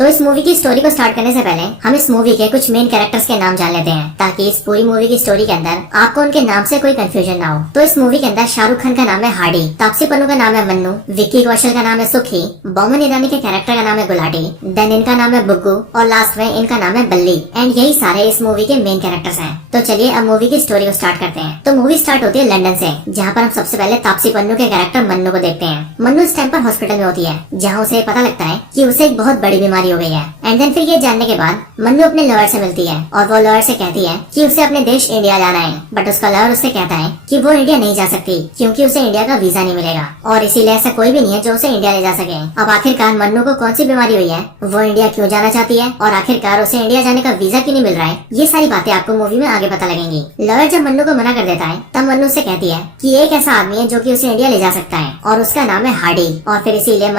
तो इस मूवी की स्टोरी को स्टार्ट करने से पहले हम इस मूवी के कुछ मेन कैरेक्टर्स के नाम जान लेते हैं, ताकि इस पूरी मूवी की स्टोरी के अंदर आपको उनके नाम से कोई कंफ्यूजन ना हो। तो इस मूवी के अंदर शाहरुख खान का नाम है हार्डी, तापसी पन्नू का नाम है मन्नू, विक्की कौशल का नाम है सुखी, बोमन ईरानी के कैरेक्टर का नाम है गुलाटी, देन इनका नाम है बुग्गू और लास्ट में इनका नाम है बल्ली। एंड यही सारे इस मूवी के मेन कैरेक्टर्स हैं। तो चलिए अब मूवी की स्टोरी को स्टार्ट करते हैं। तो मूवी स्टार्ट होती है लंदन से, जहाँ पर हम सबसे पहले तापसी पन्नू के कैरेक्टर मन्नू को देखते हैं। मन्नू इस टाइम पर हॉस्पिटल में होती है, जहाँ उसे पता लगता है कि उसे एक बहुत बड़ी बीमारी हो गई है। एंड देन फिर ये जानने के बाद मन्नू अपने लॉयर से मिलती है और वो लॉयर से कहती है कि उसे अपने देश इंडिया जाना है, बट उसका लॉयर उससे कहता है कि वो इंडिया नहीं जा सकती क्योंकि उसे इंडिया का वीजा नहीं मिलेगा और इसीलिए ऐसा कोई भी नहीं है जो उसे इंडिया ले जा सके। अब आखिरकार मन्नू को कौन सी बीमारी हुई है, वो इंडिया क्यों जाना चाहती है और आखिरकार उसे इंडिया जाने का वीजा क्यों नहीं मिल रहा है, ये सारी बातें आपको मूवी में आगे पता लगेंगी। लॉयर जब मन्नू को मना कर देता है तब मन्नू से कहती है कि एक ऐसा आदमी है जो कि उसे इंडिया ले जा सकता है और उसका नाम है हार्डी। और फिर इसीलिए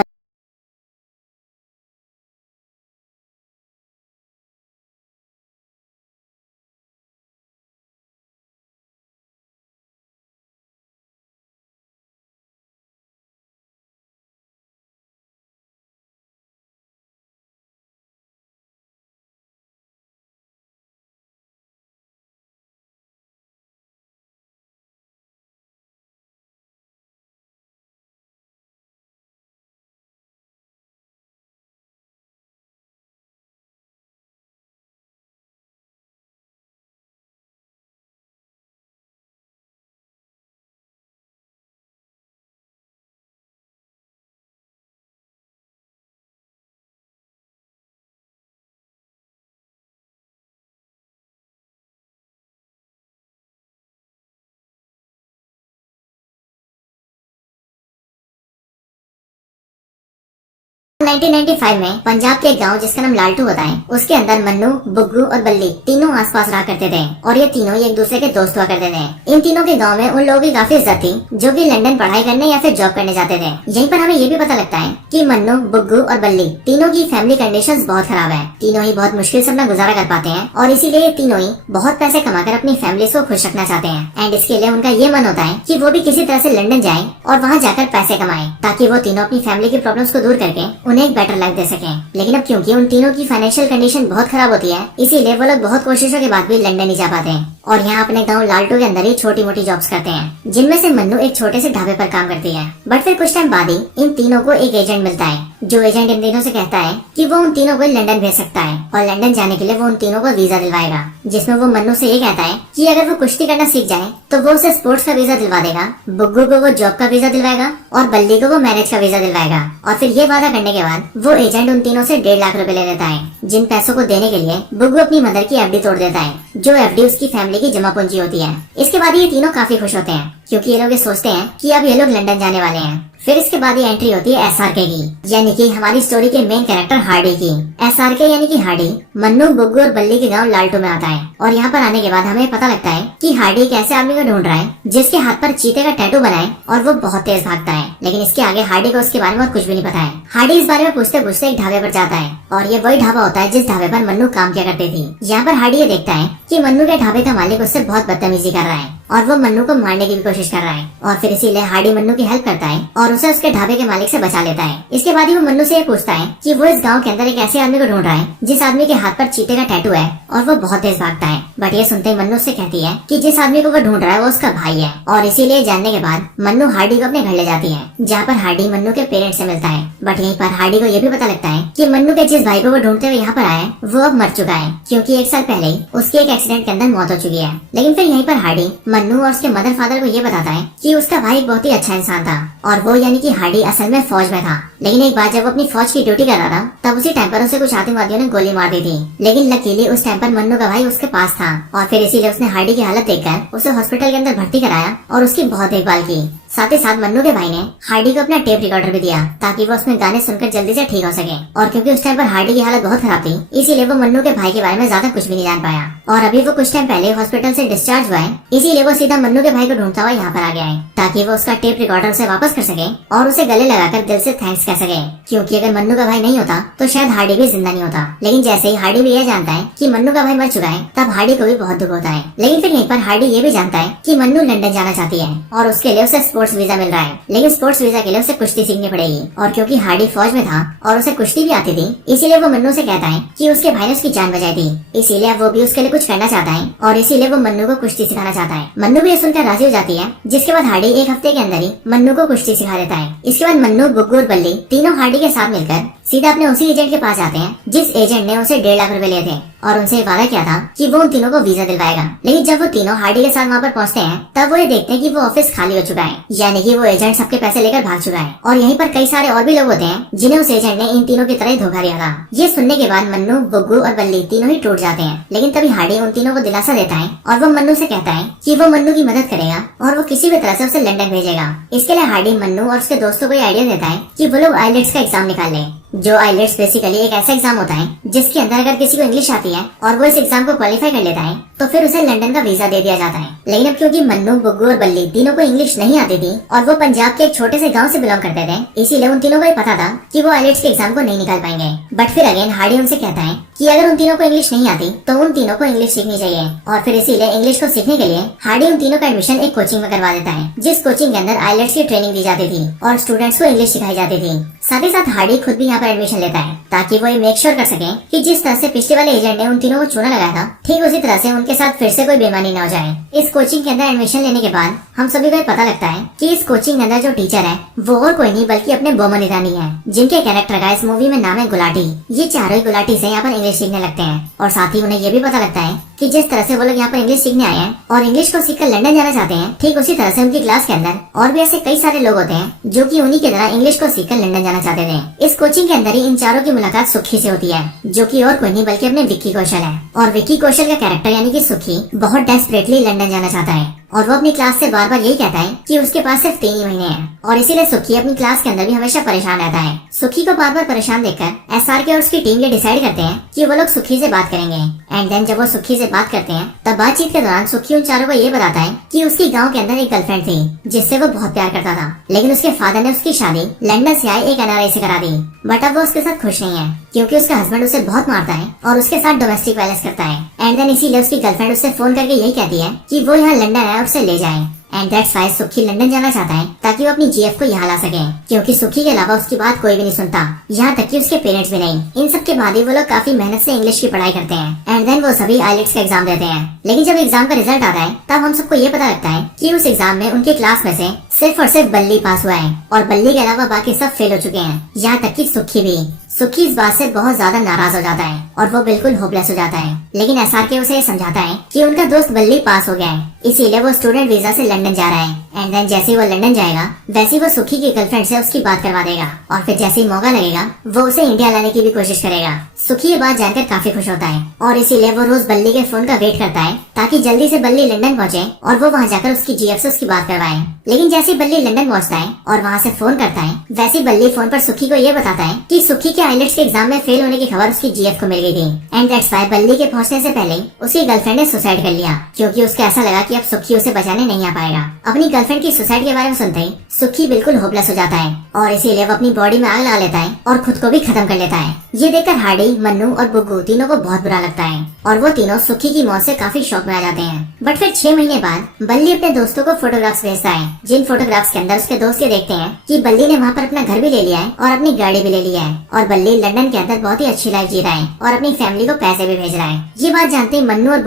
1995 में पंजाब के एक गांव जिसका नाम लालटू होता है, उसके अंदर मन्नू, बुग्गू और बल्ली तीनों आसपास रहा करते थे और ये तीनों एक दूसरे के दोस्त हुआ करते थे। इन तीनों के गांव में उन लोगों की काफी इज्जत थी जो कि लंदन पढ़ाई करने या फिर जॉब करने जाते थे। यहीं पर हमें ये भी पता लगता है कि मन्नू, बुग्गू और बल्ली तीनों की फैमिली कंडीशंस बहुत खराब है। तीनों ही बहुत मुश्किल से अपना गुजारा कर पाते हैं और इसीलिए ये तीनों ही बहुत पैसे कमाकर अपनी फैमिली को खुश रखना चाहते हैं। एंड इसके लिए उनका ये मन होता है कि वो भी किसी तरह से लंदन जाए और वहाँ जाकर पैसे कमाए, ताकि वो तीनों अपनी फैमिली की प्रॉब्लम्स को दूर करके उन्हें एक बेटर लाइफ दे सके। लेकिन अब क्योंकि उन तीनों की फाइनेंशियल कंडीशन बहुत खराब होती है, इसीलिए वो लोग बहुत कोशिशों के बाद भी लंदन नहीं जा पाते और यहाँ अपने गांव लालटू के अंदर ही छोटी मोटी जॉब्स करते हैं, जिनमें से मन्नू एक छोटे से ढाबे पर काम करती है। बट फिर कुछ टाइम बाद ही इन तीनों को एक एजेंट मिलता है, जो एजेंट इन तीनों से कहता है कि वो उन तीनों को लंदन भेज सकता है और लंदन जाने के लिए वो उन तीनों को वीजा दिलवाएगा, जिसमें वो मन्नू से ये कहता है कि अगर वो कुश्ती करना सीख जाए तो वो उसे स्पोर्ट्स का वीजा दिलवा देगा, बुग्गू को वो जॉब का वीजा दिलवाएगा और बल्ली को वो मैरिज का वीजा दिलवाएगा। और फिर ये वादा करने के बाद वो एजेंट उन तीनों से 1.5 लाख रुपए ले लेता है, जिन पैसों को देने के लिए बुग्गू अपनी मदर की एफडी तोड़ देता है, जो एफडी उसकी फैमिली की जमा पूंजी होती है। इसके बाद ये तीनों काफी खुश होते हैं क्योंकि ये लोग सोचते हैं कि अब ये लोग लंदन जाने वाले हैं। फिर इसके बाद ये एंट्री होती है एसआरके की, यानी कि हमारी स्टोरी के मेन कैरेक्टर हार्डी की। एसआरके यानी कि हार्डी मन्नू, बुग्गू और बल्ली के गांव लालटू में आता है और यहाँ पर आने के बाद हमें पता लगता है कि हार्डी एक ऐसे आदमी को ढूंढ रहा है जिसके हाथ पर चीते का टैटू बना है और वो बहुत तेज भागता है। लेकिन इसके आगे हार्डी को उसके बारे में और कुछ भी नहीं पता है। हार्डी इस बारे में पूछते पूछते एक ढाबे पर जाता है और ये वही ढाबा होता है जिस ढाबे पर मन्नू काम किया करती थी। यहाँ पर हार्डी ये देखता है कि मन्नू के ढाबे का मालिक उससे बहुत बदतमीजी कर रहा है और वो मन्नू को मारने की भी कोशिश कर रहा है और फिर इसीलिए हार्डी मन्नू की हेल्प करता है और उसे उसके ढाबे के मालिक से बचा लेता है। इसके बाद ही वो मन्नू से ये पूछता है कि वो इस गांव के अंदर एक ऐसे आदमी को ढूंढ रहा है जिस आदमी के हाथ पर चीते का टैटू है और वो बहुत तेज भागता है। बट ये सुनते ही मन्नू से कहती है कि जिस आदमी को वो ढूंढ रहा है वो उसका भाई है और इसीलिए जानने के बाद मन्नू हार्डी को अपने घर ले जाती है, जहाँ पर हार्डी मन्नू के पेरेंट्स से मिलता है। बट यहीं पर हार्डी को ये भी पता लगता है कि मन्नू के जिस भाई को वो ढूंढते हुए यहाँ पर आया है वो अब मर चुका है, क्योंकि 1 साल पहले ही उसके एक एक्सीडेंट के अंदर मौत हो चुकी है। लेकिन फिर यहीं पर हार्डी मन्नू और उसके मदर फादर को ये बताता है कि उसका भाई एक बहुत ही अच्छा इंसान था और वो यानी कि हार्डी असल में फौज में था। लेकिन एक बार जब वो अपनी फौज की ड्यूटी कर रहा था तब उसी टाइम पर उसे कुछ आतंकवादियों ने गोली मार दी थी। लेकिन लकीली उस टाइम पर मन्नू का भाई उसके पास था और फिर इसीलिए उसने हार्डी की हालत देखकर उसे हॉस्पिटल के अंदर भर्ती कराया और उसकी बहुत देखभाल की। साथ ही साथ मन्नू के भाई ने हार्डी को अपना टेप रिकॉर्डर भी दिया ताकि वो उसमें गाने सुनकर जल्दी से ठीक हो सके। और क्योंकि उस टाइम पर हार्डी की हालत बहुत खराब थी, इसीलिए वो मन्नू के भाई के बारे में ज्यादा कुछ भी नहीं जान पाया। और अभी वो कुछ टाइम पहले हॉस्पिटल से डिस्चार्ज हुआ है, इसीलिए वो सीधा मन्नू के भाई को ढूंढता हुआ यहाँ पर आ गया है ताकि वो उसका टेप रिकॉर्डर उसे वापस कर सके और उसे गले लगाकर दिल से थैंक्स कह सके, क्योंकि अगर मन्नू का भाई नहीं होता तो शायद हार्डी भी जिंदा नहीं होता। लेकिन जैसे ही हार्डी भी यह जानता है कि मन्नू का भाई मर चुका है, तब हार्डी को भी बहुत दुख होता है। लेकिन फिर यहीं पर हार्डी ये भी जानता है कि मन्नू लंदन जाना चाहती है और उसके लिए उसे स्पोर्ट्स वीजा मिल रहा है। लेकिन स्पोर्ट्स वीजा के लिए उसे कुश्ती सीखनी पड़ेगी, और क्योंकि हार्डी फौज में था और उसे कुश्ती भी आती थी, इसीलिए वो मन्नू से कहता है कि उसके भाई ने उसकी जान बचाई थी, इसीलिए वो भी उसके लिए कुछ करना चाहता है और इसीलिए वो मन्नू को कुश्ती सिखाना चाहता है। मन्नू भी ये सुनकर राजी हो जाती है, जिसके बाद हार्डी एक हफ्ते के अंदर ही मन्नू को कुश्ती सिखा देता है। इसके बाद मन्नू, बुग्गू और बल्ली तीनों हार्डी के साथ मिलकर सीधा अपने उसी एजेंट के पास जाते हैं जिस एजेंट ने उसे 1.5 लाख रुपए लिए थे और उनसे वादा किया था कि वो उन तीनों को वीजा दिलवाएगा। लेकिन जब वो तीनों हार्डी के साथ वहाँ पर पहुँचते हैं, तब वो ये देखते हैं कि वो ऑफिस खाली हो चुका है, यानी कि वो एजेंट सबके पैसे लेकर भाग चुका है। और यहीं पर कई सारे और भी लोग होते हैं जिन्हें उस एजेंट ने इन तीनों की तरह ही धोखा दिया था। ये सुनने के बाद मन्नू, बुग्गू और बल्ली तीनों ही टूट जाते हैं। लेकिन तभी हार्डी उन तीनों को दिलासा देता है और वो मन्नू से कहता है कि वो मन्नू की मदद करेगा और वो किसी भी तरह से उसे लंदन भेजेगा। इसके लिए हार्डी मन्नू और उसके दोस्तों को आइडिया देता है कि वो लोग आइलेट्स का एग्जाम निकाल लें, जो आइलेट्स बेसिकली एक ऐसा एग्जाम होता है जिसके अंदर अगर किसी को इंग्लिश आती है और वो इस एग्जाम को क्वालिफाई कर लेता है तो फिर उसे लंदन का वीजा दे दिया जाता है। लेकिन अब क्योंकि मन्नू, बुग्गू और बल्ली तीनों को इंग्लिश नहीं आती थी और वो पंजाब के एक छोटे से गांव से बिलोंग करते थे, इसीलिए उन तीनों को ये पता था कि वो आइलेट्स के एग्जाम को नहीं निकाल पाएंगे। बट फिर अगेन हार्डी उनसे कहता है कि अगर उन तीनों को इंग्लिश नहीं आती तो उन तीनों को इंग्लिश सीखनी चाहिए, और फिर इसीलिए इंग्लिश को सीखने के लिए हार्डी उन तीनों का एडमिशन एक कोचिंग में करवा देता है, जिस कोचिंग के अंदर आइलेट्स की ट्रेनिंग दी जाती थी और स्टूडेंट्स को इंग्लिश सिखाई जाती थी। साथ ही साथ हार्डी खुद भी यहाँ पर एडमिशन लेता है ताकि वो ये मेक श्योर कर सके कि जिस तरह से पिछले वाले एजेंट ने उन तीनों को चूना लगाया था, ठीक उसी तरह से उनके साथ फिर से कोई बेईमानी न हो जाए। इस कोचिंग के अंदर एडमिशन लेने के बाद हम सभी को पता लगता है कि इस कोचिंग के अंदर जो टीचर है वो और कोई नहीं बल्कि अपने बोमन ईरानी है, जिनके कैरेक्टर का इस मूवी में नाम है गुलाटी। ये चारों ही गुलाटी से यहाँ पर इंग्लिश सीखने लगते हैं और साथ ही उन्हें ये भी पता लगता है कि जिस तरह से वो लोग यहाँ पर इंग्लिश सीखने आए हैं और इंग्लिश को सीखकर लंदन जाना चाहते हैं, ठीक उसी तरह से उनकी क्लास के अंदर और भी ऐसे कई सारे लोग होते हैं जो कि उन्हीं की तरह इंग्लिश को सीखकर लंदन जाना चाहते थे। इस कोचिंग के अंदर ही इन चारों की मुलाकात सुखी से होती है, जो कि और कोई नहीं बल्कि अपने विक्की कौशल है। और विक्की कौशल का कैरेक्टर यानी कि सुखी बहुत डेस्परेटली लंदन जाना चाहता है और वो अपनी क्लास से बार बार यही कहता है कि उसके पास सिर्फ 3 ही महीने हैं और इसीलिए सुखी अपनी क्लास के अंदर भी हमेशा परेशान रहता है। सुखी को बार बार परेशान देखकर एसआरके और उसकी टीम ये डिसाइड करते हैं कि वो लोग सुखी से बात करेंगे। एंड देन जब वो सुखी से बात करते हैं तब बातचीत के दौरान सुखी उन चारों को ये बताता है कि उसकी गाँव के अंदर एक गर्लफ्रेंड थी जिससे वो बहुत प्यार करता था, लेकिन उसके फादर ने उसकी शादी लंदन से आए एक एनआरआई से करा दी। बट अब वो उसके साथ खुश नहीं है क्योंकि उसका हस्बैंड उसे बहुत मारता है और उसके साथ डोमेस्टिक वायलेंस करता है। एंड देन इसीलिए उसकी गर्लफ्रेंड उससे फोन करके यही कहती है कि वो यहाँ लंदन है और उसे ले जाए। एंड दैट्स व्हाई सुखी लंदन जाना चाहता है ताकि वो अपनी जीएफ को यहाँ ला सके, क्योंकि सुखी के अलावा उसकी बात कोई भी नहीं सुनता, यहाँ तक कि उसके पेरेंट्स भी नहीं। इन सब के बाद ही वो लोग काफी मेहनत से इंग्लिश की पढ़ाई करते हैं एंड देन वो सभी आइलेट्स का एग्जाम देते हैं। लेकिन जब एग्जाम का रिजल्ट आता है तब हम सबको ये पता लगता है कि उस एग्जाम में उनके क्लास में से सिर्फ और सिर्फ बल्ली पास हुआ है और बल्ली के अलावा बाकी सब फेल हो चुके हैं, यहाँ तक कि सुखी भी। सुखी इस बात से बहुत ज्यादा नाराज हो जाता है और वो बिल्कुल होपलेस हो जाता है। लेकिन एसआरके उसे समझाता है कि उनका दोस्त बल्ली पास हो गया है, इसीलिए वो स्टूडेंट वीजा से लंदन जा रहा है। एंड देन जैसे ही वो लंदन जाएगा वैसे ही वो सुखी की गर्लफ्रेंड से उसकी बात करवा देगा और फिर जैसे ही मौका लगेगा वो उसे इंडिया लाने की भी कोशिश करेगा। सुखी ये बात जानकर काफी खुश होता है और इसीलिए वो रोज बल्ली के फोन का वेट करता है ताकि जल्दी से बल्ली लंदन पहुंचे और वो वहाँ जाकर उसकी जीएफ से उसकी बात करवाए। लेकिन जैसे ही बल्ली लंदन पहुंचता है और वहाँ से फोन करता है, वैसे ही बल्ली फोन पर सुखी को ये बताता है कि सुखी के आइलेट्स के एग्जाम में फेल होने की खबर उसकी जीएफ को मिल गई थी। एंड दैट्स व्हाई बल्ली के पहुंचने से पहले उसकी गर्लफ्रेंड ने सुसाइड कर लिया, क्योंकि उसको ऐसा लगा कि अब सुखी उसे बचाने नहीं आ पाएगा। अपनी गर्लफ्रेंड की सुसाइड के बारे में सुनते ही सुखी बिल्कुल होपलेस हो जाता है और इसीलिए वो अपनी बॉडी में आग लगा लेता है और खुद को भी खत्म कर लेता है। ये देखकर हार्डी, मन्नू और बुग्गू तीनों को बहुत बुरा लगता है और वो तीनों सुखी की मौत से काफी शॉक में आ जाते हैं। बट फिर 6 महीने बाद बल्ली अपने दोस्तों को फोटोग्राफ्स भेजता है, जिन फोटोग्राफ्स के अंदर उसके दोस्त ये देखते हैं कि बल्ली ने वहाँ पर अपना घर भी ले लिया है और अपनी गाड़ी भी ले लिया है और बल्ली लंदन के अंदर बहुत ही अच्छी लाइफ जी रहा है और अपनी फैमिली को पैसे भी भेज रहा है। ये बात जानते ही मन्नू और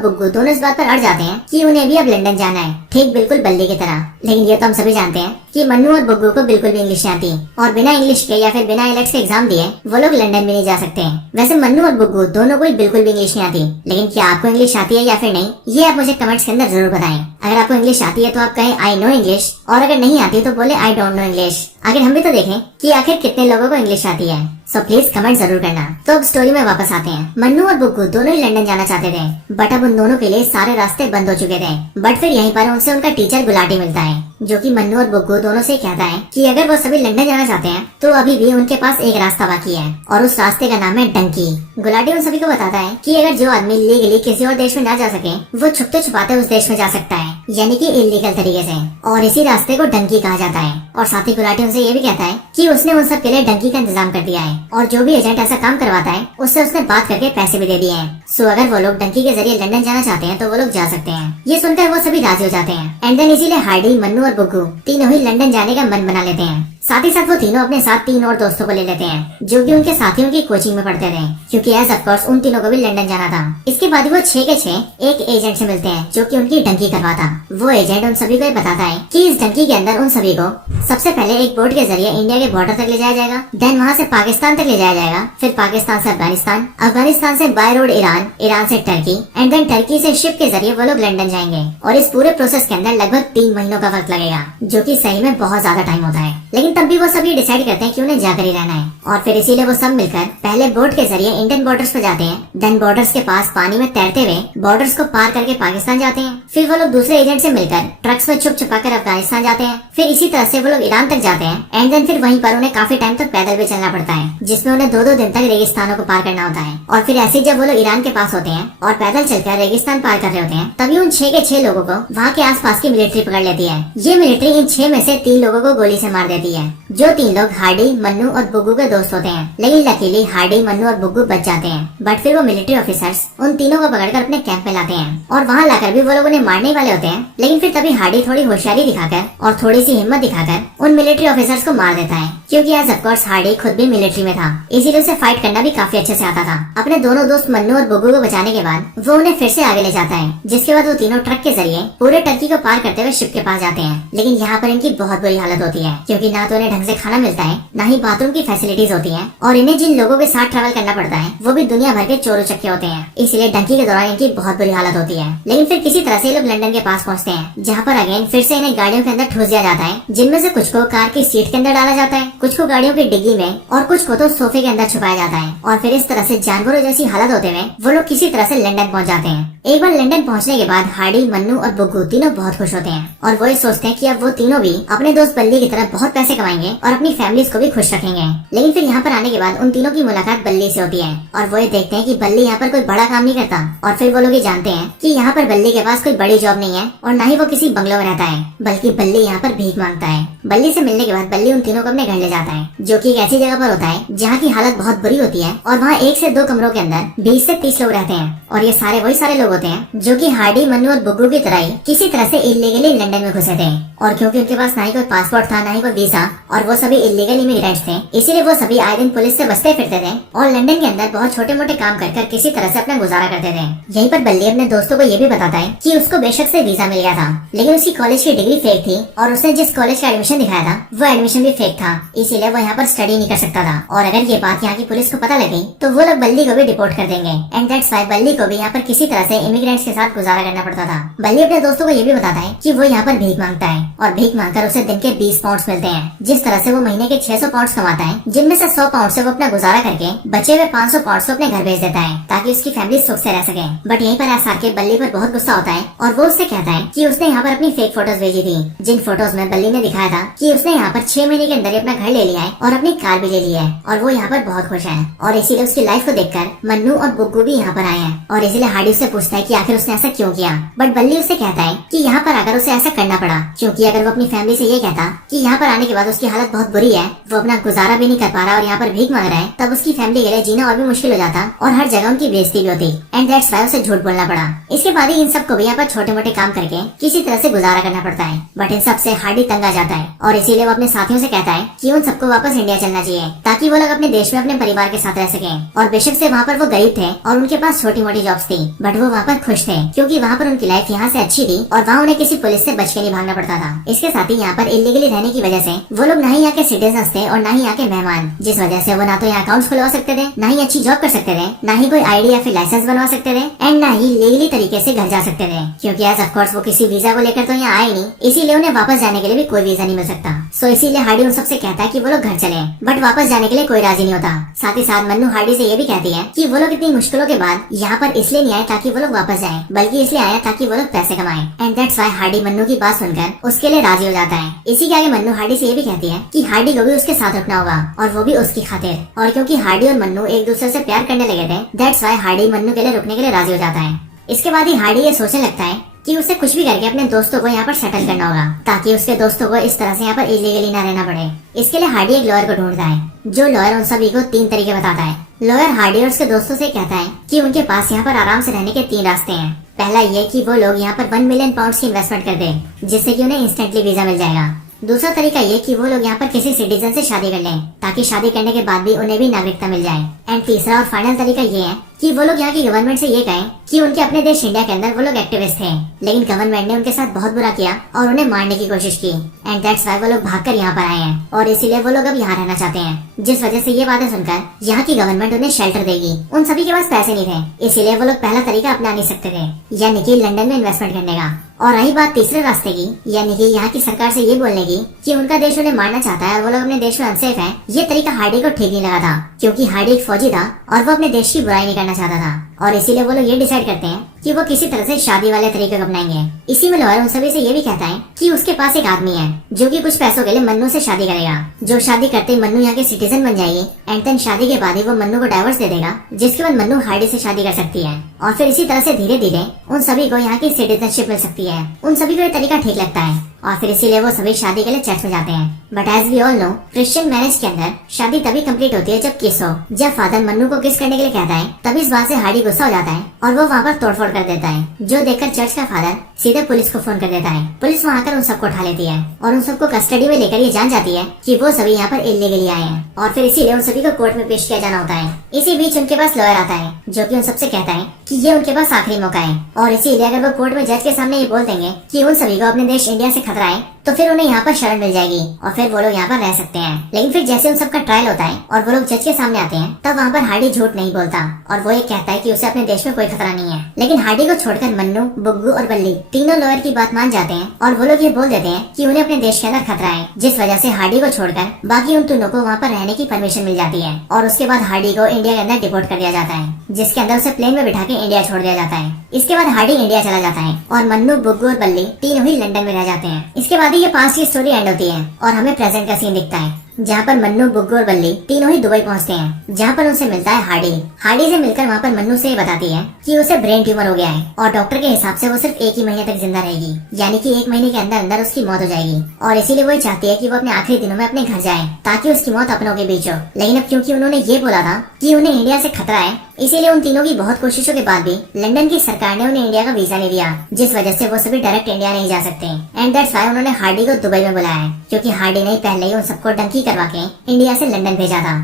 बुग्गू दोनों इस बात पर अड़ जाते हैं कि उन्हें भी अब लंदन जाना है, ठीक बिल्कुल बल्ली की तरह। लेकिन ये तो हम सभी जानते हैं कि मन्नू और बुग्गू को बिल्कुल भी इंग्लिश नहीं आती और बिना इंग्लिश के या फिर बिना आइलेट्स के एग्जाम दिए वो लोग लंदन भी नहीं जा सकते। वैसे मन्नू और बुग्गू दोनों को बिल्कुल भी इंग्लिश नहीं आती, लेकिन क्या आपको इंग्लिश आती है या फिर नहीं, ये आप मुझे कमेंट्स के अंदर जरूर बताएं। अगर आपको इंग्लिश आती है तो आप कहें आई नो इंग्लिश, और अगर नहीं आती तो बोले आई डोंट नो इंग्लिश। आखिर हम भी तो देखें कि आखिर कितने लोगों को इंग्लिश आती है। सो प्लीज कमेंट जरूर करना। तो अब स्टोरी में वापस आते हैं। मन्नू और बुग्गू दोनों ही लंदन जाना चाहते थे, बट अब उन दोनों के लिए सारे रास्ते बंद हो चुके थे। बट फिर यहीं पर उनसे उनका टीचर गुलाटी मिलता है, जो कि मन्नू और बुग्गू दोनों से कहता है कि अगर वो सभी लंदन जाना चाहते हैं तो अभी भी उनके पास एक रास्ता बाकी है और उस रास्ते का नाम है डंकी। गुलाटी उन सभी को बताता है कि अगर जो आदमी लीगली किसी और देश में ना जा सके वो छुपते छुपाते उस देश में जा सकता है, यानी कि इलीगल तरीके से, और इसी रास्ते को डंकी कहा जाता है। और साथ ही गुलाटी उनसे ये भी कहता है कि उसने उन सब के लिए डंकी का इंतजाम कर दिया है, और जो भी एजेंट ऐसा काम करवाता है उससे उसने बात करके पैसे भी दे दिए हैं। सो अगर वो लोग डंकी के जरिए लंदन जाना चाहते हैं तो वो लोग जा सकते हैं। ये सुनकर वो सभी राजी हो जाते हैं। एंड देन इसीलिए हार्डी, मन्नू और बुग्गू तीनों ही लंदन जाने का मन बना लेते हैं। साथ ही साथ वो तीनों अपने साथ 3 और दोस्तों को ले लेते हैं जो कि उनके साथियों की कोचिंग में पढ़ते थे, क्योंकि एज ऑफ कोर्स उन तीनों को भी लंदन जाना था। इसके बाद वो 6 के 6 एक एजेंट से मिलते हैं जो कि उनकी डंकी करवाता। वो एजेंट उन सभी को ये बताता है कि इस डंकी के अंदर उन सभी को सबसे पहले एक बोट के जरिए इंडिया के बॉर्डर तक ले जाया जाएगा, देन वहाँ से पाकिस्तान तक ले जाया जाएगा, फिर पाकिस्तान से अफगानिस्तान, अफगानिस्तान से बाय रोड ईरान, ईरान से टर्की, एंड देन टर्की से शिप के जरिए वो लोग लंदन जाएंगे। और इस पूरे प्रोसेस के अंदर लगभग 3 महीनों का वक्त लगेगा, जो कि सही में बहुत ज्यादा टाइम होता है। लेकिन तब भी वो सभी डिसाइड करते हैं कि उन्हें जाकर ही रहना है, और फिर इसीलिए वो सब मिलकर पहले बोट के जरिए इंडियन बॉर्डर्स पे जाते हैं, देन बॉर्डर्स के पास पानी में तैरते हुए बॉर्डर्स को पार करके पाकिस्तान जाते हैं। फिर वो लोग दूसरे एजेंट से मिलकर ट्रक्स में छुप छुपा कर अफगानिस्तान जाते हैं। फिर इसी तरह से वो लोग ईरान तक जाते हैं, एंड देन फिर वहीं पर उन्हें काफी टाइम तक पैदल भी चलना पड़ता है, जिसमें उन्हें 2-2 दिन तक रेगिस्तानों को पार करना होता है। और फिर ऐसे जब वो लोग ईरान के पास होते हैं और पैदल चलकर रेगिस्तान पार कर रहे होते हैं, तभी उन 6 के 6 लोगों को वहाँ के आसपास की मिलिट्री पकड़ लेती है। ये मिलिट्री इन 6 में से 3 लोगों को गोली से मार देती है, जो 3 लोग हार्डी, मन्नू और बुग्गू के दोस्त होते हैं। लेकिन लकीली हार्डी, मन्नू और बुग्गू बच जाते हैं। बट फिर वो मिलिट्री ऑफिसर्स उन तीनों को पकड़कर अपने कैंप में लाते हैं, और वहाँ लाकर भी वो लोग उन्हें मारने वाले होते हैं। लेकिन फिर तभी हार्डी थोड़ी होशियारी दिखाकर और थोड़ी सी हिम्मत दिखाकर उन मिलिट्री ऑफिसर्स को मार देता है, क्योंकि एज ऑफ कोर्स हार्डी खुद भी मिलिट्री में था, इसीलिए उसे फाइट करना भी काफी अच्छे से आता था। अपने दोनों दोस्त मन्नू और बुग्गू को बचाने के बाद वो उन्हें फिर से आगे ले जाता है, जिसके बाद वो तीनों ट्रक के जरिए पूरे टर्की को पार करते हुए शिप के पास जाते हैं। लेकिन यहाँ पर इनकी बहुत बुरी हालत होती है, क्योंकि ना तो इन्हें ढंग से खाना मिलता है, ना ही बाथरूम की फैसिलिटीज होती है, और इन्हें जिन लोगों के साथ ट्रैवल करना पड़ता है वो भी दुनिया भर के चोर उचक्के होते हैं। इसलिए डंकी के दौरान इनकी बहुत बुरी हालत होती है। लेकिन फिर किसी तरह से ये लोग लंदन के पास पहुँचते हैं, जहाँ पर अगेन फिर से इन्हें गाड़ियों के अंदर ठूस दिया जाता है, जिनमें से कुछ को कार की सीट के अंदर डाला जाता है, कुछ को गाड़ियों की डिग्गी में, और कुछ को तो सोफे के अंदर छुपाया जाता है। और फिर इस तरह से जानवरों जैसी हालत होते हुए वो लोग किसी तरह से लंदन पहुँच जाते हैं। एक बार लंदन पहुँचने के बाद हार्डी, मन्नू और बुग्गू तीनों बहुत खुश होते हैं, और वो ये सोचते हैं कि अब वो तीनों भी अपने दोस्त बल्ली की तरह बहुत पैसे कमाएंगे और अपनी फैमिलीज को भी खुश रखेंगे। लेकिन फिर यहाँ पर आने के बाद उन तीनों की मुलाकात बल्ली से होती है, और वो ये देखते हैं कि बल्ली यहाँ पर कोई बड़ा काम नहीं करता। और फिर वो लोग ये जानते हैं कि यहाँ पर बल्ली के पास कोई बड़ी जॉब नहीं है, और न ही वो किसी बंगलों में रहता है, बल्कि बल्ली यहाँ पर भीख मांगता है। बल्ली से मिलने के बाद बल्ली उन तीनों को अपने घर ले जाता है, जो कि एक ऐसी जगह पर होता है जहाँ की हालत बहुत बुरी होती है, और वहाँ 1 से 2 कमरों के अंदर 20 से 30 लोग रहते हैं। और ये सारे वही सारे लोग होते हैं जो कि हार्डी, मन्नू और बुग्गू की तरह ही किसी तरह से इलीगली लंदन में घुसे थे। और क्योंकि उनके पास ना ही कोई पासपोर्ट था, ना ही कोई वीजा, और वो सभी इलीगल इमिग्रेंट्स थे, इसीलिए वो सभी आए दिन पुलिस से बचते फिरते थे, और लंदन के अंदर बहुत छोटे मोटे काम कर किसी तरह से अपना गुजारा करते थे। यहीं पर बल्ली अपने दोस्तों को ये भी बताता है कि उसको बेशक से वीजा मिल गया था, लेकिन उसकी कॉलेज की डिग्री फेक थी, और उसने जिस कॉलेज का एडमिशन दिखाया था वो एडमिशन भी फेक था, इसीलिए वो यहाँ पर स्टडी नहीं कर सकता था। और अगर ये बात यहाँ की पुलिस को पता लगी तो वो लोग बल्ली को भी डिपोर्ट कर देंगे, एंड दैट्स व्हाई बल्ली को भी यहाँ पर किसी तरह से इमिग्रेंट्स के साथ गुजारा करना पड़ता था। बल्ली अपने दोस्तों को ये भी बताता है कि वो यहाँ पर भीख मांगता है, और भीख मांगकर उसे दिन के 20 पाउंड मिलते हैं, जिस तरह से वो महीने के 600 पाउंड कमाता है, जिनमें से 100 पाउंड से वो अपना गुजारा करके बचे हुए 500 पाउंड को अपने घर भेज देता है, ताकि उसकी फैमिली सुख से रह सके। बट यहीं पर आसार के बल्ली पर बहुत गुस्सा होता है, और वो उससे कहता है कि उसने यहाँ पर अपनी फेक फोटोज भेजी थी, जिन फोटोज में बल्ली ने दिखाया था कि उसने यहाँ पर 6 महीने के अंदर अपना घर ले लिया है और अपनी कार भी ले ली है, और वो यहाँ पर बहुत खुश है। और इसीलिए उसकी लाइफ को देखकर मन्नू और बुग्गू भी यहाँ पर आए हैं, और इसीलिए हार्डी से पूछता है कि आखिर उसने ऐसा क्यों किया। बट बल्ली उससे कहता है कि यहाँ पर आकर उसे ऐसा करना पड़ा, क्योंकि अगर वो अपनी फैमिली से ये कहता कि यहाँ पर आने के बाद उसकी हालत बहुत बुरी है, वो अपना गुजारा भी नहीं कर पा रहा और यहाँ पर भीख मांग रहा है, तब उसकी फैमिली के लिए जीना और भी मुश्किल हो जाता, और हर जगह उनकी बेइज्जती भी होती, एंड दैट्स व्हाई उसे झूठ बोलना पड़ा। इसके बाद ही इन सबको भी यहाँ पर छोटे मोटे काम करके किसी तरह से गुजारा करना पड़ता है। बट इन सबसे हार्डी तंग आ जाता है, और इसीलिए वो अपने साथियों से कहता है कि उन सबको वापस इंडिया चलना चाहिए, ताकि वो लोग अपने देश में अपने परिवार के साथ रह सके। और बेशक से वहाँ पर वो गरीब थे और उनके पास छोटी मोटी जॉब्स थी, बट वो वहाँ पर खुश थे, क्योंकि वहाँ पर उनकी लाइफ यहाँ से अच्छी थी, और वहाँ उन्हें किसी पुलिस से बच के नहीं भागना पड़ता था। इसके साथ ही यहाँ पर इलीगली रहने की वजह से वो लोग न ही यहाँ के सिटीजन थे और न ही यहाँ के मेहमान, जिस वजह से वो ना तो यहाँ अकाउंट्स खुलवा सकते थे, न ही अच्छी जॉब कर सकते थे, न ही कोई आईडी या फिर लाइसेंस बनवा सकते थे, एंड न ही लीगली तरीके से घर जा सकते थे, क्योंकि एज ऑफ कोर्स वो किसी वीजा को लेकर तो यहाँ आए नहीं, इसीलिए उन्हें वापस जाने के लिए भी कोई वीजा नहीं मिल सकता। सो इसीलिए हार्डी उन सबसे कहता है कि वो लोग घर चले, बट वापस जाने के लिए कोई राजी नहीं होता। साथ ही साथ मन्नू हार्डी से ये भी कहती है कि वो लोग इतनी मुश्किलों के बाद यहाँ पर इसलिए नहीं आए ताकि वो लोग वापस जाएं, बल्कि इसलिए आए ताकि वो लोग पैसे कमाएं, and that's why Hardy Mannu की बात सुनकर उसके लिए राजी हो जाता है। इसी के आगे मन्नू हार्डी से ये भी कहती है कि हार्डी को भी उसके साथ रुकना होगा, और वो भी उसकी खातिर। और क्योंकि हार्डी और मन्नू एक दूसरे से प्यार करने लगे थे, दैट्स व्हाई हार्डी मन्नू के लिए रुकने के लिए राजी हो जाता है। इसके बाद ही हार्डी ये सोचने लगता है कि उसे कुछ भी करके अपने दोस्तों को यहाँ पर सेटल करना होगा, ताकि उसके दोस्तों को इस तरह से यहाँ पर इलीगली ना रहना पड़े। इसके लिए हार्डी एक लॉयर को ढूंढता है, जो लॉयर उन सभी को 3 तरीके बताता है। लॉयर हार्डी और उसके दोस्तों से कहता है कि उनके पास यहाँ पर आराम से रहने के 3 रास्ते हैं। पहला ये कि वो लोग यहाँ पर 1 मिलियन पाउंड्स की इन्वेस्टमेंट कर दें, जिससे कि उन्हें इंस्टेंटली वीजा मिल जाएगा। दूसरा तरीका ये कि वो लोग यहाँ पर किसी सिटीजन से शादी कर लें, ताकि शादी करने के बाद भी उन्हें भी नागरिकता मिल जाए। एंड तीसरा और फाइनल तरीका ये है कि वो लोग यहाँ की गवर्नमेंट से ये कहें कि उनके अपने देश इंडिया के अंदर वो लोग एक्टिविस्ट थे, लेकिन गवर्नमेंट ने उनके साथ बहुत बुरा किया और उन्हें मारने की कोशिश की। एंड दैट्स वाई वो लोग भागकर यहाँ पर आए हैं और इसीलिए वो लोग अब यहाँ रहना चाहते हैं। जिस वजह से ये बातें सुनकर यहाँ की गवर्नमेंट उन्हें शेल्टर देगी। उन सभी के पास पैसे नहीं थे, इसीलिए वो लोग पहला तरीका अपना नहीं सकते थे, यानी कि लंदन में इन्वेस्टमेंट करने का। और रही बात तीसरे रास्ते की, यानी कि यहाँ की सरकार से ये बोलने की कि उनका देश उन्हें मारना चाहता है और वो लोग अपने देश में अनसेफ हैं, ये तरीका हार्डी को ठीक नहीं लगा था, क्योंकि हार्डी एक फौजी था और वो अपने देश की बुराई नहीं करना चाहता था। और इसीलिए वो लोग ये डिसाइड करते हैं कि वो किसी तरह से शादी वाले तरीके को अपनाएंगे। इसी में लॉयर उन सभी से ये भी कहता है कि उसके पास एक आदमी है जो कि कुछ पैसों के लिए मन्नू से शादी करेगा, जो शादी करते ही मन्नू यहाँ के सिटीजन बन जाएगी। एंड देन शादी के बाद ही वो मन्नू को डाइवोर्स दे देगा, जिसके बाद मन्नू हार्डी से शादी कर सकती है और फिर इसी तरह से धीरे धीरे उन सभी को यहाँ की सिटीजनशिप मिल सकती है। उन सभी को ये तरीका ठीक लगता है और फिर इसीलिए वो सभी शादी के लिए चर्च में जाते हैं। But as we all know, Christian marriage के अंदर शादी तभी कंप्लीट होती है जब किस हो। जब फादर मन्नू को किस करने के लिए कहता है, तभी इस बात से हार्डी गुस्सा हो जाता है और वो वहाँ पर तोड़फोड़ कर देता है, जो देखकर चर्च का फादर सीधे पुलिस को फोन कर देता है। पुलिस वहाँ आकर उन सबको उठा लेती है और उन सबको कस्टडी में लेकर ये जान जाती है कि वो सभी यहाँ पर इलीगली आए हैं और फिर इसीलिए उन सभी को कोर्ट में पेश किया जाना होता है। इसी बीच उनके पास लॉयर आता है, जो कि उन सबसे कहता है कि ये उनके पास आखिरी मौका है और इसीलिए अगर वो कोर्ट में जज के सामने ये बोल देंगे कि उन सभी को अपने देश इंडिया से खतरा है, तो फिर उन्हें यहाँ पर शरण मिल जाएगी और फिर वो लोग यहाँ पर रह सकते हैं। लेकिन फिर जैसे उन सबका ट्रायल होता है और वो लोग जज के सामने आते हैं, तब वहाँ पर हार्डी झूठ नहीं बोलता और वो ये कहता है कि उसे अपने देश में कोई खतरा नहीं है। लेकिन हार्डी को छोड़कर मन्नू, बुग्गू और बल्ली तीनों लॉयर की बात मान जाते हैं और वो लोग ये बोल देते हैं कि उन्हें अपने देश के अंदर खतरा है, जिस वजह से हार्डी को छोड़कर बाकी उन तीनों को वहाँ पर रहने की परमिशन मिल जाती है। और उसके बाद हार्डी को इंडिया के अंदर डिपोर्ट कर दिया जाता है, जिसके अंदर उसे प्लेन में बिठा के इंडिया छोड़ दिया जाता है। इसके बाद हार्डी इंडिया चला जाता है और मन्नू, बुग्गू और बल्ली तीनों ही लंदन में रह जाते हैं। इसके बाद ही ये पास्ट की स्टोरी एंड होती है और हमें प्रेजेंट का सीन दिखता है, जहाँ पर मन्नू, बुग्गू और बल्ली तीनों ही दुबई पहुँचते हैं, जहाँ पर उनसे मिलता है हार्डी। हार्डी से मिलकर वहाँ पर मन्नू से ये बताती है कि उसे ब्रेन ट्यूमर हो गया है और डॉक्टर के हिसाब से वो सिर्फ 1 ही महीने तक जिंदा रहेगी, यानी कि 1 महीने के अंदर अंदर उसकी मौत हो जाएगी। और इसीलिए वो चाहती है कि वो अपने आखिरी दिनों में अपने घर जाए, ताकि उसकी मौत अपनों के बीच हो। लेकिन अब क्योंकि उन्होंने ये बोला था कि उन्हें इंडिया से खतरा है, इसीलिए उन तीनों की बहुत कोशिशों के बाद भी लंदन की सरकार ने उन्हें इंडिया का वीजा नहीं दिया, जिस वजह से वो सभी डायरेक्ट इंडिया नहीं जा सकते। एंड दैट्स व्हाई उन्होंने हार्डी को दुबई में बुलाया है, क्योंकि हार्डी ने पहले ही उन सबको डंकी करवा के इंडिया से लंदन भेजा था।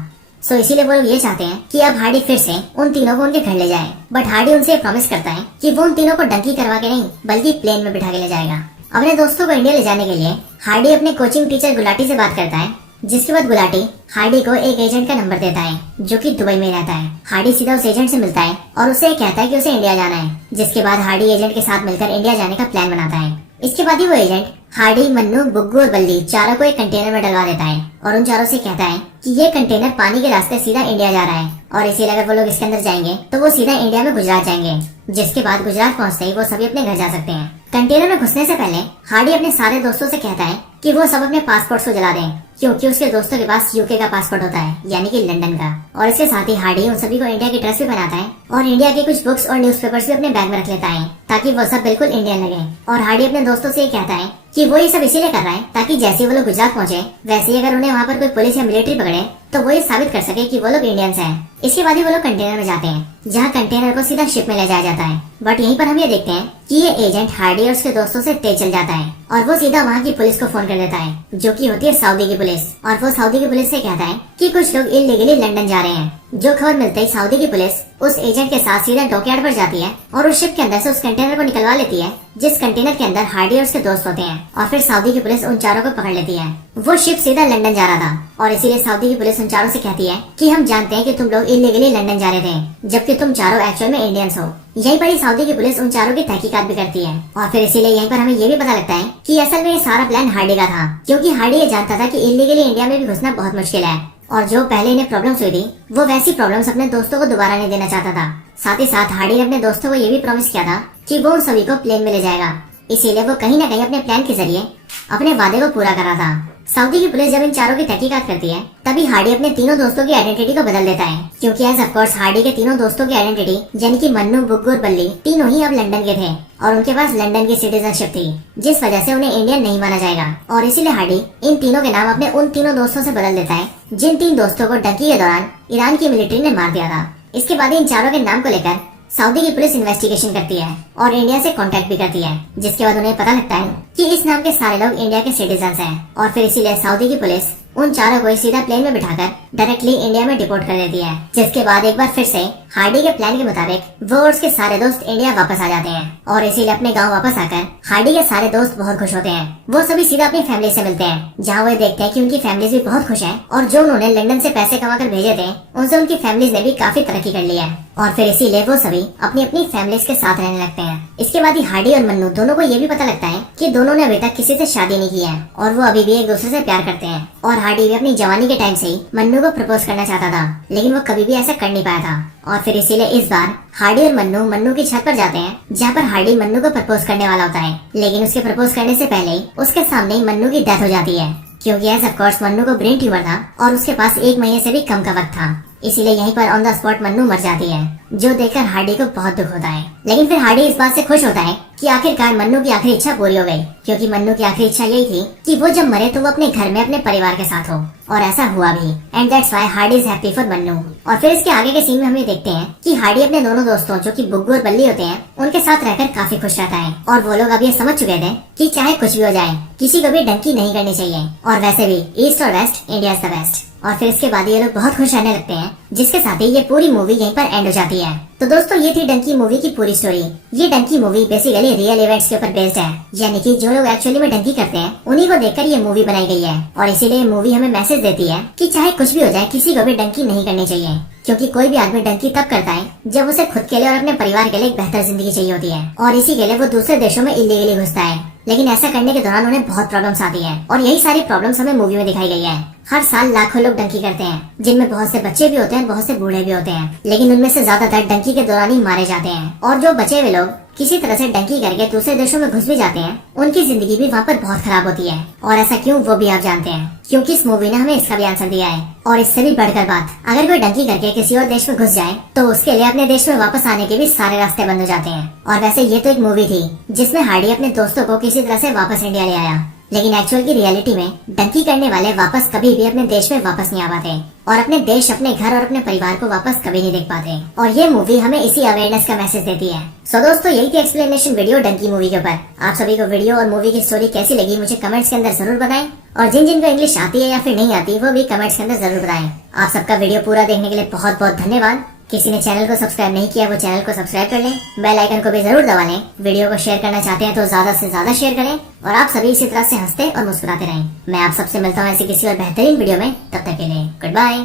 सो इसीलिए वो लोग ये चाहते हैं कि अब हार्डी फिर से उन तीनों को उनके घर ले जाए। बट हार्डी उनसे प्रॉमिस करता है कि वो उन तीनों को डंकी करवा के नहीं, बल्कि प्लेन में बिठा के ले जाएगा। अपने दोस्तों को इंडिया ले जाने के लिए हार्डी अपने कोचिंग टीचर गुलाटी से बात करता है, जिसके बाद गुलाटी हार्डी को एक एजेंट का नंबर देता है, जो कि दुबई में रहता है। हार्डी सीधा उस एजेंट से मिलता है और उससे कहता है कि उसे इंडिया जाना है, जिसके बाद हार्डी एजेंट के साथ मिलकर इंडिया जाने का प्लान बनाता है। इसके बाद ही वो एजेंट हार्डी, मन्नू, बुग्गू और बल्ली चारों को एक कंटेनर में डलवा देता है और उन चारों से कहता है कि ये कंटेनर पानी के रास्ते सीधा इंडिया जा रहा है और इसीलिए अगर वो लोग इसके अंदर जाएंगे तो वो सीधा इंडिया में गुजरात जाएंगे, जिसके बाद गुजरात पहुंचते ही वो सभी अपने घर जा सकते हैं। कंटेनर में घुसने से पहले हार्डी अपने सारे दोस्तों से कहता है कि वो सब अपने पासपोर्ट को जला दें, क्योंकि उसके दोस्तों के पास यूके का पासपोर्ट होता है, यानी कि लंदन का। और इसके साथ ही हार्डी उन सभी को इंडिया की ड्रेस भी बनाता है और इंडिया के कुछ बुक्स और न्यूज़पेपर्स भी अपने बैग में रख लेता है, ताकि वो सब बिल्कुल इंडियन लगे। और हार्डी अपने दोस्तों से ये कहता है कि वो ये सब इसीलिए कर रहा है ताकि जैसे वो लोग गुजरात पहुंचे, वैसे ही अगर उन्हें वहाँ पर कोई पुलिस या मिलिट्री पकड़े तो वो ये साबित कर सके कि वो लोग इंडियंस हैं। इसके बाद ही वो लोग कंटेनर में जाते हैं, जहाँ कंटेनर को सीधा शिप में ले जाया जाता है। बट यहीं पर हम ये देखते हैं कि ये एजेंट हार्डी और उसके दोस्तों से तेज चल जाता है और वो सीधा वहाँ की पुलिस को फोन कर देता है, जो कि होती है सऊदी की पुलिस। और वो सऊदी की पुलिस से कहता है कि कुछ लोग इलीगली लंदन जा रहे हैं। जो खबर मिलते ही सऊदी की पुलिस उस एजेंट के साथ सीधा डॉकयार्ड पर जाती है और उस शिप के अंदर से उस कंटेनर को निकलवा लेती है, जिस कंटेनर के अंदर हार्डी और उसके दोस्त होते हैं। और फिर सऊदी की पुलिस उन चारों को पकड़ लेती है। वो शिप सीधा लंदन जा रहा था और इसीलिए सऊदी की पुलिस उन चारों से कहती है कि हम जानते हैं कि तुम लोग इलीगली लंदन जा रहे थे, जबकि तुम चारों एक्चुअल में इंडियंस हो। यहीं पर ही सऊदी की पुलिस उन चारों की तहकीकात भी करती है और फिर इसीलिए यहीं पर हमें ये भी पता लगता है कि असल में ये सारा प्लान हार्डी का था, क्योंकि हार्डी ये जानता था कि इलीगली इंडिया में भी घुसना बहुत मुश्किल है और जो पहले इन्हें प्रॉब्लम्स हुई थी वो वैसी प्रॉब्लम्स अपने दोस्तों को दोबारा नहीं देना चाहता था। साथ ही साथ हार्डी ने अपने दोस्तों को ये भी प्रॉमिस किया था कि वो उन सभी को प्लेन में ले जाएगा। इसीलिए वो कहीं न कहीं अपने प्लान के जरिए अपने वादे को पूरा करा था। सऊदी की पुलिस जब इन चारों की तहकीकात करती है तभी हार्डी अपने तीनों दोस्तों की आइडेंटिटी को बदल देता है, क्योंकि एज ऑफ कोर्स हार्डी के तीनों दोस्तों की आइडेंटिटी यानी कि मन्नू, बुग्गू और बल्ली तीनों ही अब लंदन के थे और उनके पास लंदन की सिटीजनशिप थी, जिस वजह से उन्हें इंडियन नहीं माना जाएगा। और इसीलिए हार्डी इन तीनों के नाम अपने उन तीनों दोस्तों से बदल देता है जिन 3 दोस्तों को डंकी के दौरान ईरान की मिलिट्री ने मार दिया था। इसके बाद इन चारों के नाम को लेकर सऊदी की पुलिस इन्वेस्टिगेशन करती है और इंडिया से कांटेक्ट भी करती है, जिसके बाद उन्हें पता लगता है कि इस नाम के सारे लोग इंडिया के सिटीजन्स हैं। और फिर इसीलिए सऊदी की पुलिस उन चारों को सीधा प्लेन में बिठाकर डायरेक्टली इंडिया में डिपोर्ट कर देती है, जिसके बाद एक बार फिर से हार्डी के प्लान के मुताबिक वो और उसके सारे दोस्त इंडिया वापस आ जाते हैं और इसीलिए अपने गांव वापस आकर हार्डी के सारे दोस्त बहुत खुश होते हैं। वो सभी सीधा अपनी फैमिली से मिलते हैं, जहां वो देखते हैं कि उनकी फैमिलीज भी बहुत खुश हैं और जो उन्होंने लंदन से पैसे कमाकर भेजे थे उनसे उनकी फैमिलीज ने भी काफी तरक्की कर ली है और फिर इसीलिए वो सभी अपनी अपनी फैमिलीज के साथ रहने लगते हैं। इसके बाद ही हार्डी और मन्नू दोनों को ये भी पता लगता है कि दोनों ने अभी तक किसी से शादी नहीं की है और वो अभी भी एक दूसरे से प्यार करते हैं। और हार्डी भी अपनी जवानी के टाइम से ही मन्नू को प्रपोज करना चाहता था, लेकिन वो कभी भी ऐसा कर नहीं पाया था। और फिर इसीलिए इस बार हार्डी और मन्नू की छत पर जाते हैं, जहाँ पर हार्डी मन्नू को प्रपोज करने वाला होता है, लेकिन उसके प्रपोज करने से पहले ही उसके सामने ही मन्नू की डेथ हो जाती है, क्योंकि एज ऑफ कोर्स मन्नू को ब्रेन ट्यूमर था और उसके पास 1 महीने से भी कम का वक्त था। इसीलिए यहीं पर ऑन द स्पॉट मन्नू मर जाती है, जो देखकर हार्डी को बहुत दुख होता है। लेकिन फिर हार्डी इस बात से खुश होता है कि आखिरकार मन्नू की आखिरी इच्छा पूरी हो गई, क्योंकि मन्नू की आखिरी इच्छा यही थी कि वो जब मरे तो वो अपने घर में अपने परिवार के साथ हो, और ऐसा हुआ भी। And that's why Hardy is happy for Mannu. और फिर इसके आगे के सीन में हम ये देखते हैं कि हार्डी अपने दोनों दोस्तों जो कि बुग्गू और बल्ली होते हैं उनके साथ रहकर काफी खुश रहता है और वो लोग अब ये समझ चुके थे कि चाहे कुछ भी हो जाए किसी को भी डंकी नहीं करनी चाहिए, और वैसे भी ईस्ट और waste India is the best. और फिर इसके बाद ये लोग बहुत खुश रहने लगते हैं, जिसके साथ ही ये पूरी मूवी यहीं पर एंड हो जाती है। तो दोस्तों ये थी डंकी मूवी की पूरी स्टोरी। ये Dunki movie basically real events के ऊपर बेस्ड है, यानी कि जो लोग एक्चुअली में डंकी करते हैं उन्हीं को देखकर ये मूवी बनाई गई है। और इसीलिए ये मूवी हमें मैसेज देती है कि चाहे कुछ भी हो जाए किसी को भी डंकी नहीं करनी चाहिए, क्योंकि कोई भी आदमी डंकी तब करता है जब उसे खुद के लिए और अपने परिवार के लिए एक बेहतर जिंदगी चाहिए होती है, और इसी के लिए वो दूसरे देशों में इलीगली घुसता है। लेकिन ऐसा करने के दौरान उन्हें बहुत प्रॉब्लम्स आती है, और यही सारी प्रॉब्लम्स हमें मूवी में दिखाई गई है। हर साल लाखों लोग डंकी करते हैं, जिनमें बहुत से बच्चे भी होते हैं, बहुत से बूढ़े भी होते हैं, लेकिन उनमें से ज्यादातर डंकी के दौरान ही मारे जाते हैं। और जो बचे हुए लोग किसी तरह से डंकी करके दूसरे देशों में घुस भी जाते हैं, उनकी जिंदगी भी वहाँ पर बहुत खराब होती है। और ऐसा क्यों, वो भी आप जानते हैं, क्योंकि इस मूवी ने हमें इसका भी आंसर दिया है। और इससे भी बढ़कर बात, अगर कोई डंकी करके किसी और देश में घुस जाए तो उसके लिए अपने देश में वापस आने के भी सारे रास्ते बंद हो जाते हैं। और वैसे ये तो एक मूवी थी जिसमें हार्डी अपने दोस्तों को किसी तरह से वापस इंडिया ले आया, लेकिन एक्चुअल की रियलिटी में डंकी करने वाले वापस कभी भी अपने देश में वापस नहीं आ पाते और अपने देश, अपने घर और अपने परिवार को वापस कभी नहीं देख पाते। और ये मूवी हमें इसी अवेयरनेस का मैसेज देती है। सो दोस्तों यही थी एक्सप्लेनेशन वीडियो डंकी मूवी के ऊपर। आप सभी को वीडियो और मूवी की स्टोरी कैसी लगी मुझे कमेंट्स के अंदर जरूर बताएं, और जिन जिनको इंग्लिश आती है या फिर नहीं आती वो भी कमेंट्स के अंदर जरूर बताएं। आप सबका वीडियो पूरा देखने के लिए बहुत बहुत धन्यवाद। किसी ने चैनल को सब्सक्राइब नहीं किया वो चैनल को सब्सक्राइब कर लें, बेल आइकन को भी जरूर दबा लें। वीडियो को शेयर करना चाहते हैं तो ज्यादा से ज्यादा शेयर करें, और आप सभी इसी तरह से हंसते और मुस्कुराते रहें। मैं आप सबसे मिलता हूँ ऐसी किसी और बेहतरीन वीडियो में, तब तक के लिए गुड बाय।